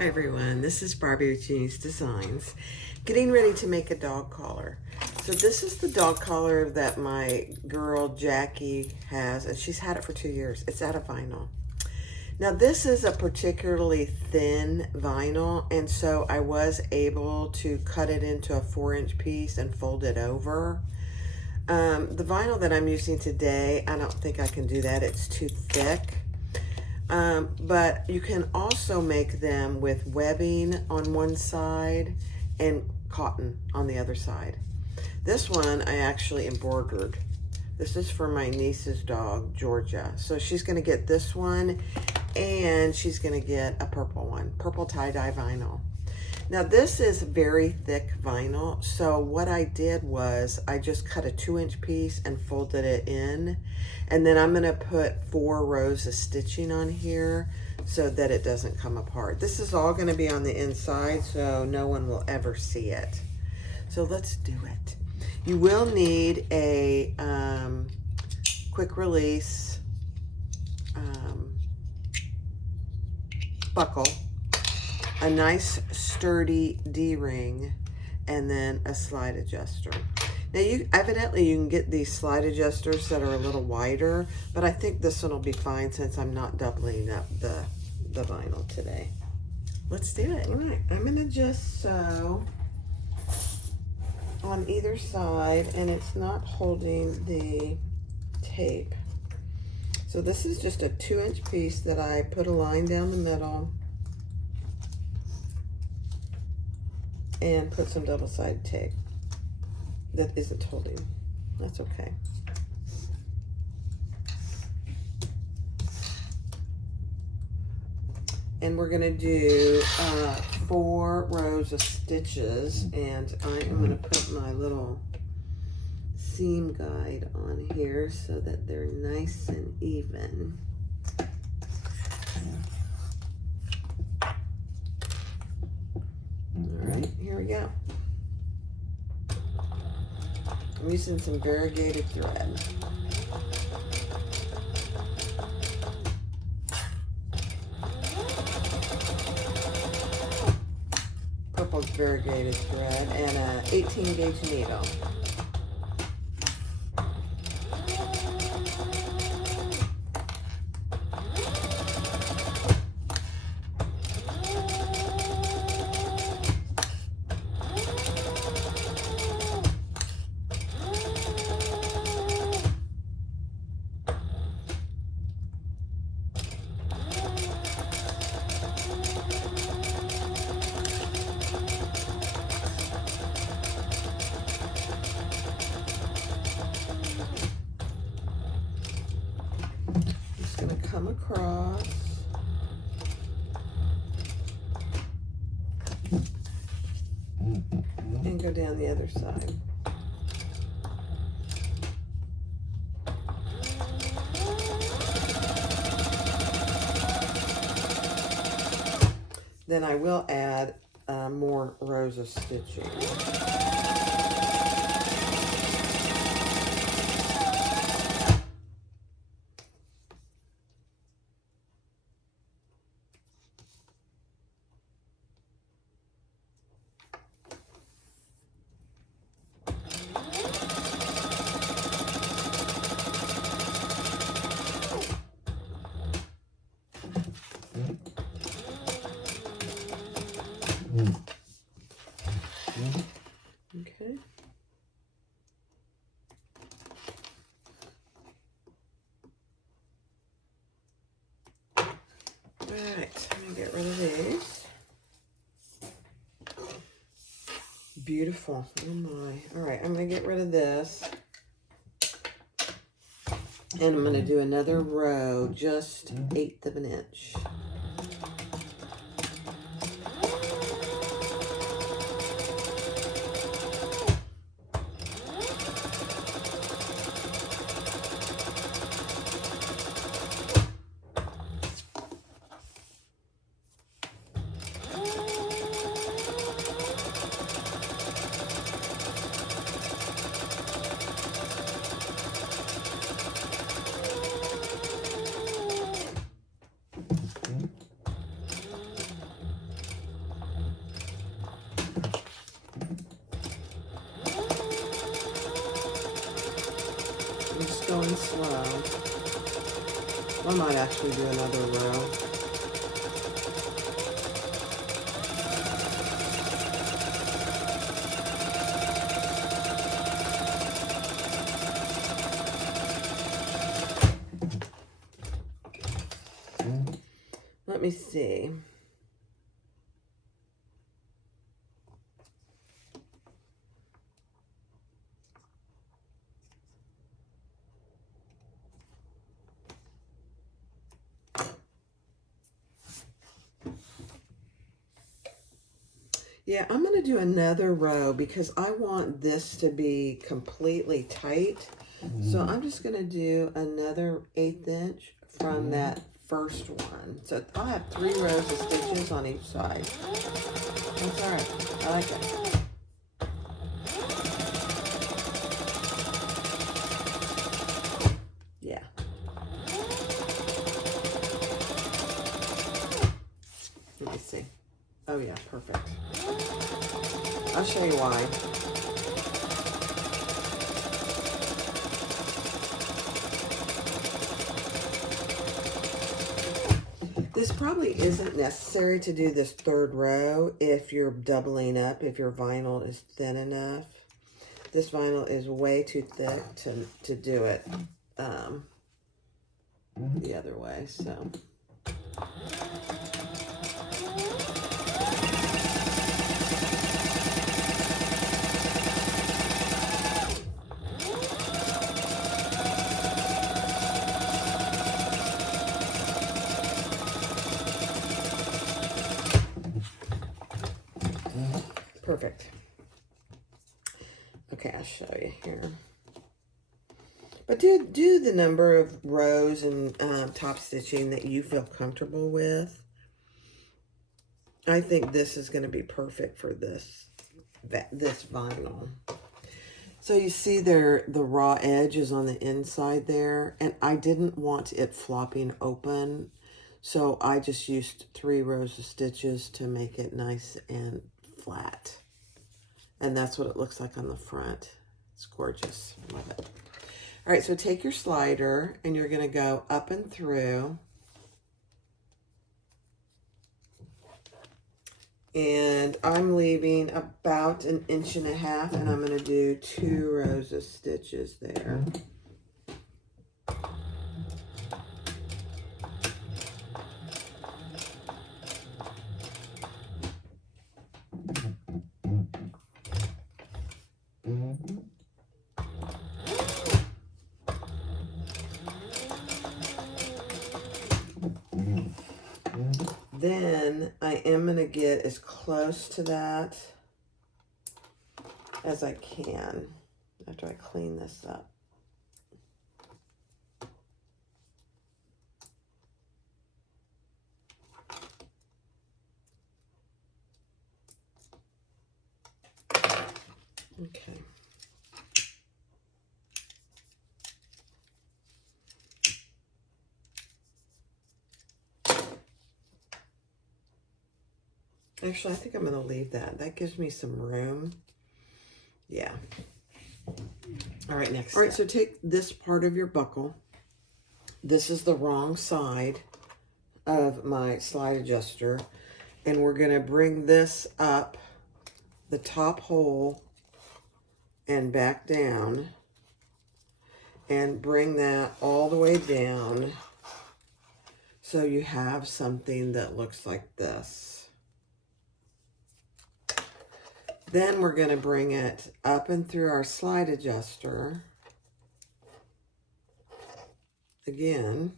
Hi everyone, this is Barbie with Jeannie's Designs, getting ready to make a dog collar. So this is the dog collar that my girl Jackie has, and she's had it for 2 years. It's out of vinyl. Now this is a particularly thin vinyl, and so I was able to cut it into a 4-inch piece and fold it over. The vinyl that I'm using today, I don't think I can do that. It's too thick. But you can also make them with webbing on one side and cotton on the other side. This one I actually embroidered. This is for my niece's dog, Georgia. So she's gonna get this one, and she's gonna get a purple one, purple tie-dye vinyl. Now this is very thick vinyl, so what I did was I just cut a 2-inch piece and folded it in, and then I'm gonna put 4 rows of stitching on here so that it doesn't come apart. This is all gonna be on the inside, so no one will ever see it. So let's do it. You will need a quick release buckle, a nice sturdy D-ring, and then a slide adjuster. Now evidently you can get these slide adjusters that are a little wider, but I think this one will be fine since I'm not doubling up the vinyl today. Let's do it. All right, I'm gonna just sew on either side, and it's not holding the tape. So this is just a 2-inch piece that I put a line down the middle and put some double-sided tape that isn't holding. That's okay. And we're gonna do 4 rows of stitches, and I am gonna put my little seam guide on here so that they're nice and even. Alright, here we go. I'm using some variegated thread. Purple variegated thread and a 18 gauge needle. Come across and go down the other side. Then I will add more rows of stitching. Okay. All right, I'm gonna get rid of these. Beautiful. Oh my. All right, I'm gonna get rid of this. And I'm gonna do another row, just 1/8 of an inch. I'm just going slow. I might actually do another row. Let me see. Yeah, I'm going to do another row because I want this to be completely tight. So I'm just going to do another 1/8 inch from that first one. So I'll have 3 rows of stitches on each side. That's all right. I like it. Yeah. Let me see. Oh yeah, perfect. I'll show you why. This probably isn't necessary to do this 3rd row if you're doubling up, if your vinyl is thin enough. This vinyl is way too thick to do it the other way, so. Perfect. Okay, I'll show you here. But do the number of rows and top stitching that you feel comfortable with. I think this is going to be perfect for this vinyl. So you see there, the raw edge is on the inside there, and I didn't want it flopping open, so I just used 3 rows of stitches to make it nice and flat. And that's what it looks like on the front. It's gorgeous. Love it. All right, so take your slider and you're going to go up and through. And I'm leaving about 1.5 inches, and I'm going to do 2 rows of stitches there. Then I am going to get as close to that as I can after I clean this up. Okay. Actually, I think I'm going to leave that. That gives me some room. Yeah. All right, next. All right, so take this part of your buckle. This is the wrong side of my slide adjuster. And we're going to bring this up the top hole and back down. And bring that all the way down. So you have something that looks like this. Then we're going to bring it up and through our slide adjuster. Again.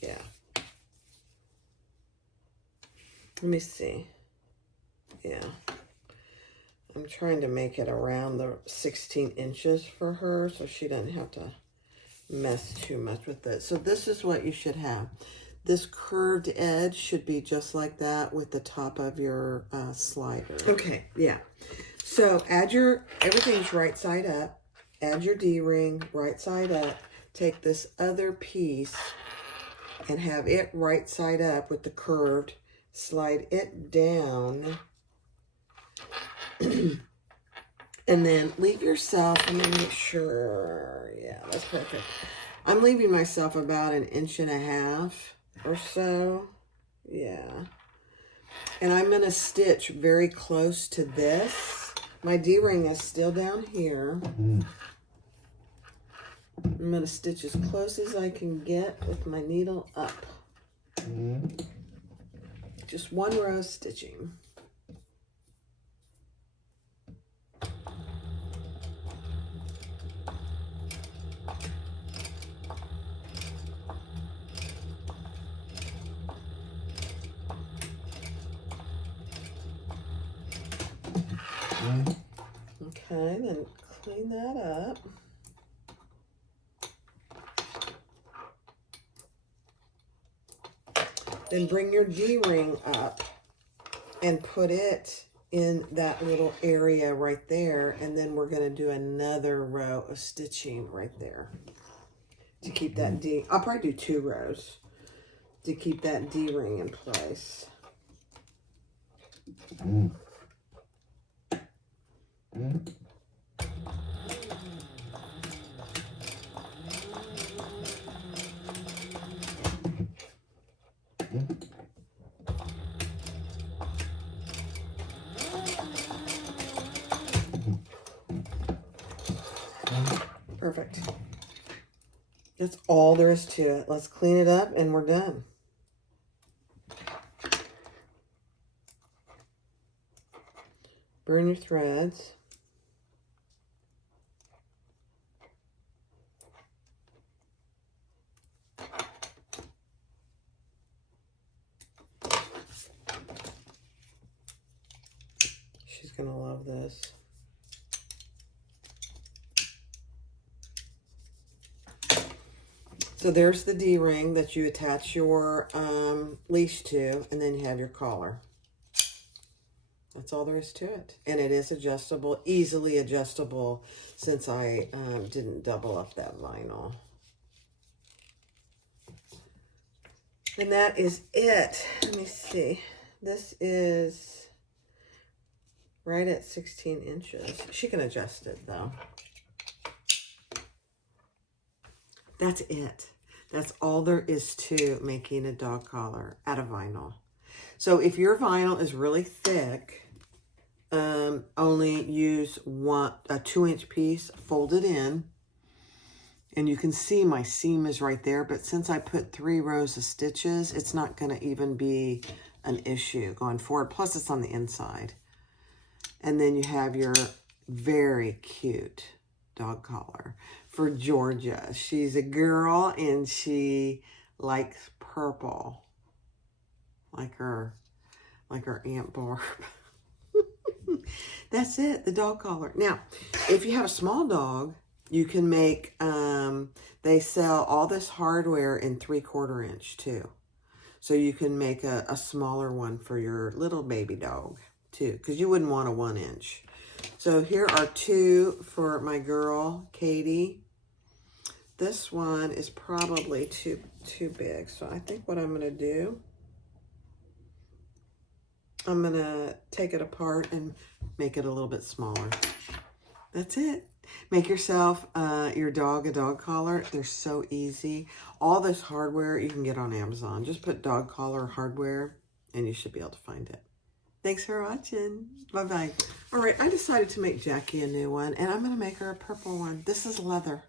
Yeah. Let me see. Yeah. I'm trying to make it around the 16 inches for her so she doesn't have to mess too much with it. So this is what you should have. This curved edge should be just like that with the top of your slider. Okay, yeah. So add everything's right side up. Add your D-ring right side up. Take this other piece and have it right side up with the curved, slide it down, and then leave yourself, let me make sure, yeah, that's perfect. I'm leaving myself about 1.5 inches or so, yeah. And I'm going to stitch very close to this. My D-ring is still down here. I'm going to stitch as close as I can get with my needle up. Just 1 row stitching. Okay, then clean that up. Then bring your D-ring up and put it in that little area right there, and then we're going to do another row of stitching right there to keep that D. I'll probably do 2 rows to keep that D-ring in place. Perfect. That's all there is to it. Let's clean it up and we're done. Burn your threads. She's gonna love this. So there's the D-ring that you attach your leash to, and then you have your collar. That's all there is to it. And it is adjustable, easily adjustable, since I didn't double up that vinyl. And that is it. Let me see. This is right at 16 inches. She can adjust it though. That's it. That's all there is to making a dog collar out of vinyl. So if your vinyl is really thick, only use a 2-inch piece, fold it in, and you can see my seam is right there. But since I put 3 rows of stitches, it's not going to even be an issue going forward. Plus, it's on the inside. And then you have your very cute dog collar for Georgia. She's a girl and she likes purple, like her Aunt Barb. That's it, the dog collar. Now, if you have a small dog, you can make, they sell all this hardware in 3/4 inch too. So you can make a smaller one for your little baby dog too, because you wouldn't want a 1 inch. So here are 2 for my girl, Katie. This one is probably too big. So I think what I'm going to do, I'm going to take it apart and make it a little bit smaller. That's it. Make yourself, your dog a dog collar. They're so easy. All this hardware you can get on Amazon. Just put dog collar hardware and you should be able to find it. Thanks for watching. Bye-bye. All right, I decided to make Jackie a new one, and I'm going to make her a purple one. This is leather.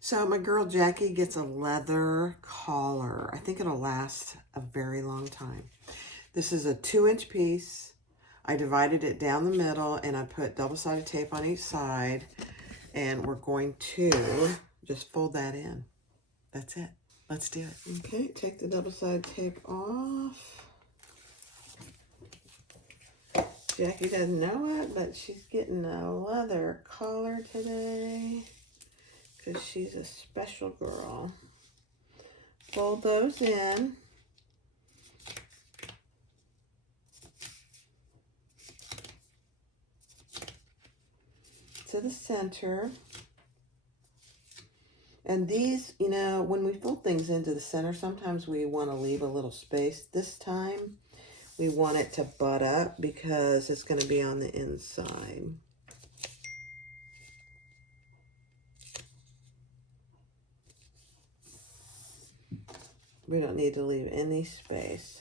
So my girl Jackie gets a leather collar. I think it'll last a very long time. This is a 2-inch piece. I divided it down the middle, and I put double-sided tape on each side, and we're going to just fold that in. That's it. Let's do it. Okay, take the double-sided tape off. Jackie doesn't know it, but she's getting a leather collar today because she's a special girl. Fold those in. To the center. And these, you know, when we fold things into the center, sometimes we want to leave a little space. This time, we want it to butt up because it's going to be on the inside. We don't need to leave any space.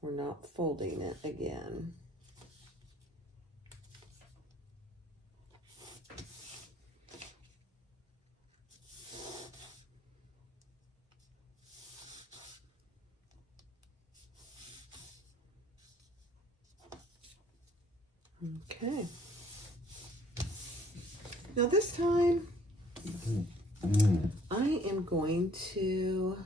We're not folding it again. Okay. Now this time, I am going to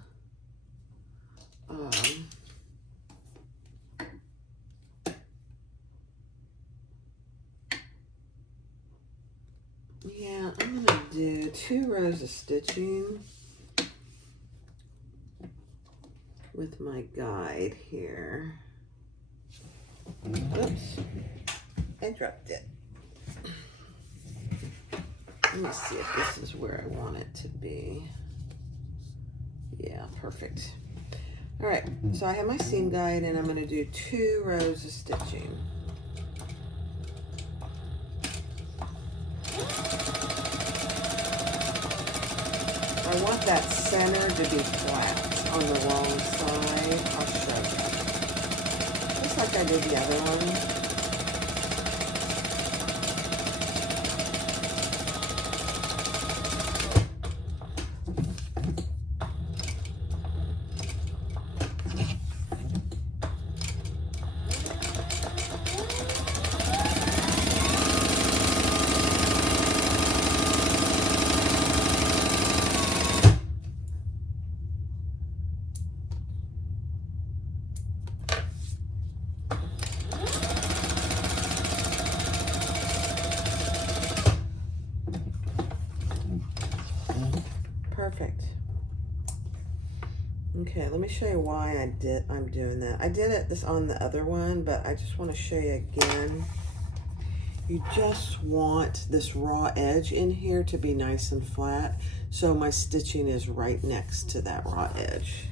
yeah, I'm going to do 2 rows of stitching with my guide here. Oops, I dropped it. Let me see if this is where I want it to be. Yeah, perfect. All right, so I have my seam guide and I'm going to do 2 rows of stitching. I want that center to be flat on the wrong side. I'll show you. Just like I did the other one. Perfect. Okay, let me show you why I'm doing that. I did it on the other one, but I just want to show you again. You just want this raw edge in here to be nice and flat, so my stitching is right next to that raw edge.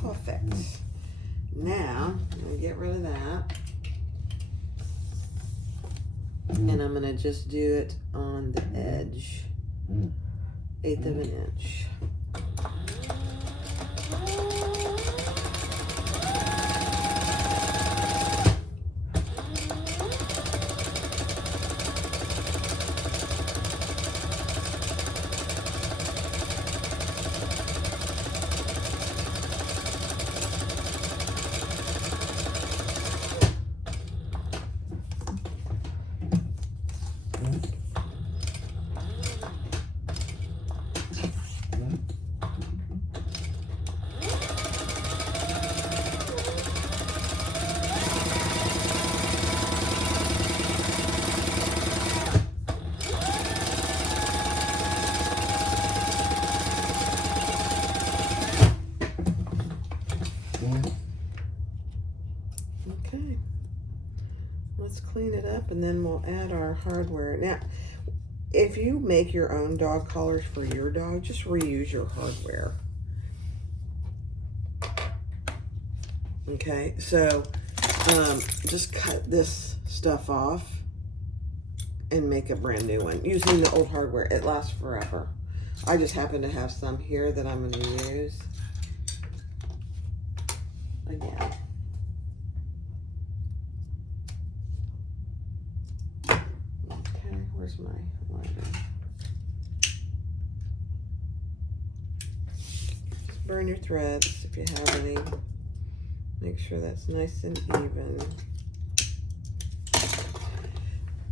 Perfect. Now, I'm going to get rid of that. And I'm going to just do it on the edge. 1/8 of an inch. Okay, let's clean it up and then we'll add our hardware. Now, if you make your own dog collars for your dog, just reuse your hardware. Okay, so just cut this stuff off and make a brand new one using the old hardware. It lasts forever. I just happen to have some here that I'm going to use again. Okay, where's my lighter? Just burn your threads if you have any. Make sure that's nice and even.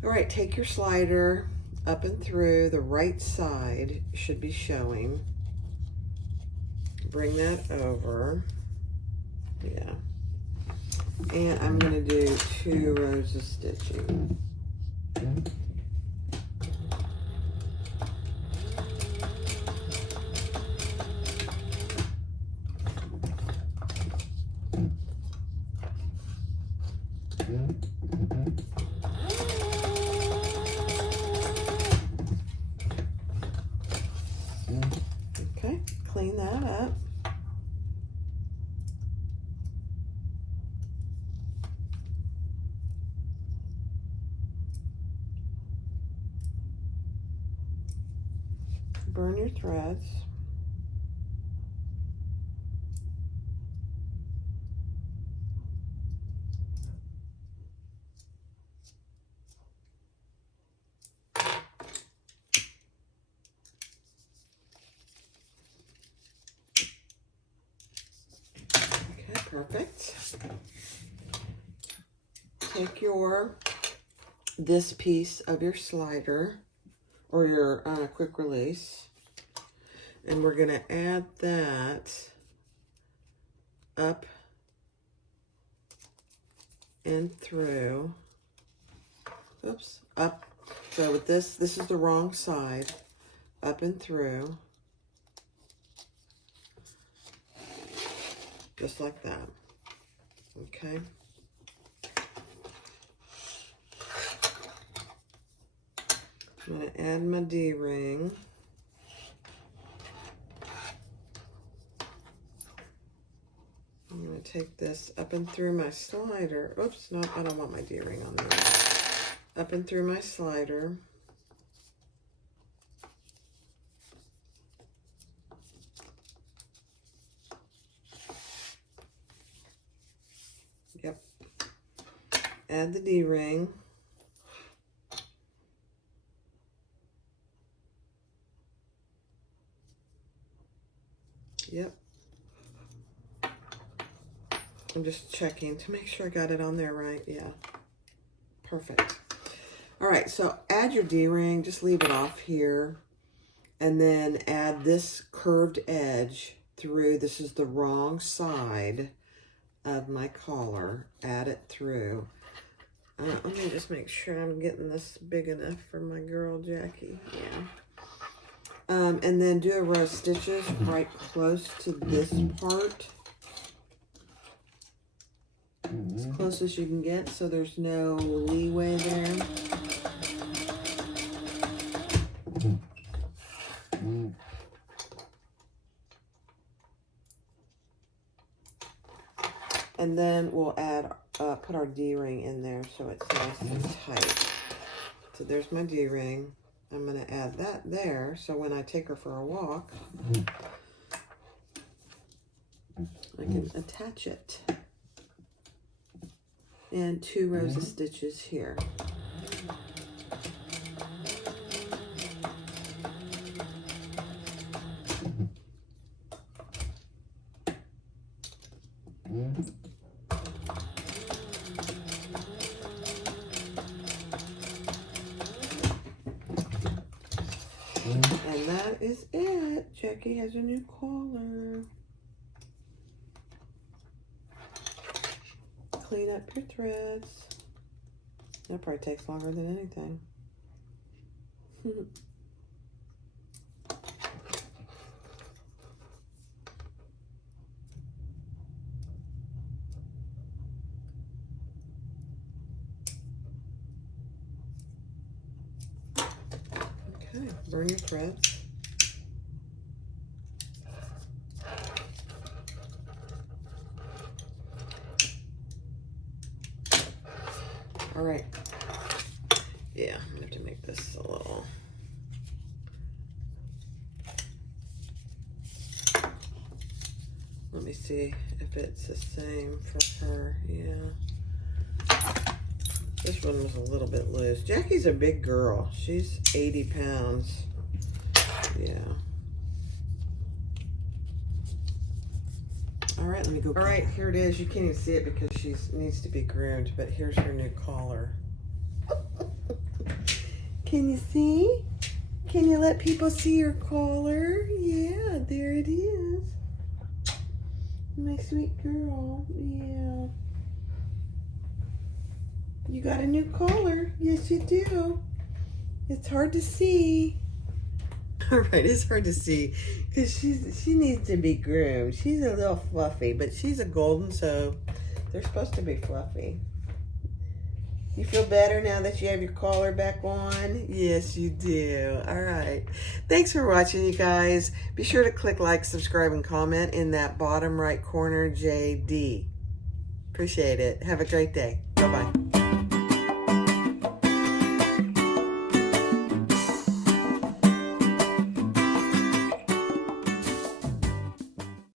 All right, take your slider up and through. The right side should be showing. Bring that over. Yeah. And I'm going to do 2 rows of stitching. clean that up. Burn your threads. Okay, perfect. Take this piece of your slider or your quick release, and we're gonna add that up and through. Oops, up. So with this is the wrong side. Up and through. Just like that. Okay. I'm going to add my D-ring. I'm going to take this up and through my slider. Oops, no, I don't want my D-ring on there. Up and through my slider. Yep. Add the D-ring. Yep. I'm just checking to make sure I got it on there right. Yeah. Perfect. All right, so add your D-ring, just leave it off here, and then add this curved edge through. This is the wrong side of my collar. Add it through. Let me just make sure I'm getting this big enough for my girl Jackie. Yeah. And then do a row of stitches right close to this part. As close as you can get, so there's no leeway there. And then we'll add, put our D-ring in there so it's nice and tight. So there's my D-ring. I'm going to add that there, so when I take her for a walk, I can attach it. And 2 rows of stitches here. And that is it. Jackie has a new collar. Clean up your threads. That probably takes longer than anything. Okay, burn your threads. All right. Yeah, I'm gonna have to make this a little. Let me see if it's the same for her. Yeah. This one was a little bit loose. Jackie's a big girl. She's 80 pounds. Yeah. All right, let me go. All right, here it is. You can't even see it because she needs to be groomed, but here's her new collar. Can you see? Can you let people see your collar? Yeah, there it is. My sweet girl. Yeah. You got a new collar. Yes, you do. It's hard to see. All right, it's hard to see because she needs to be groomed. She's a little fluffy, but she's a golden, so they're supposed to be fluffy. You feel better now that you have your collar back on? Yes, you do. All right. Thanks for watching, you guys. Be sure to click like, subscribe, and comment in that bottom right corner, JD. Appreciate it. Have a great day. Bye-bye.